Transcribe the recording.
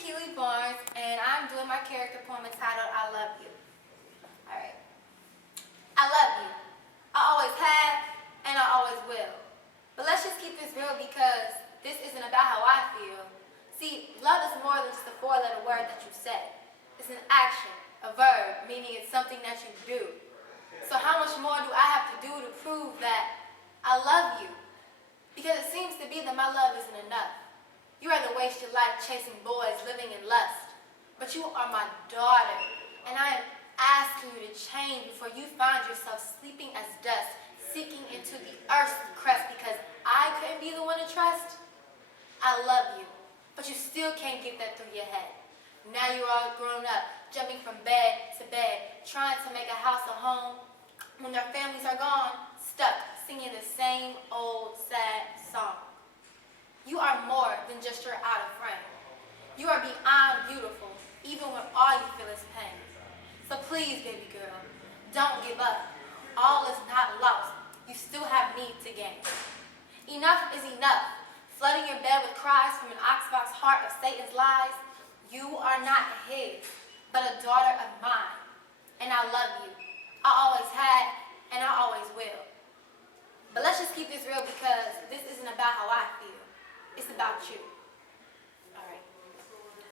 Keely Barnes, and I'm doing my character poem entitled I Love You. Alright. I love you. I always have, and I always will. But let's just keep this real because this isn't about how I feel. See, love is more than just a four-letter word that you say. It's an action, a verb, meaning it's something that you do. So how much more do I have to do to prove that I love you? Because it seems to be that my love isn't enough. You rather waste your life chasing boys, living in lust. But you are my daughter, and I am asking you to change before you find yourself sleeping as dust, seeking into the earth's crust because I couldn't be the one to trust. I love you, but you still can't get that through your head. Now you're all grown up, jumping from bed to bed, trying to make a house a home. When their families are gone, stuck, singing the same old sad song. You are more than just your outer frame. You are beyond beautiful, even when all you feel is pain. So please, baby girl, don't give up. All is not lost. You still have need to gain. Enough is enough. Flooding your bed with cries from an oxbox heart of Satan's lies. You are not his, but a daughter of mine. And I love you. I always had, and I always will. But let's just keep this real because this isn't about how I feel. It's about you.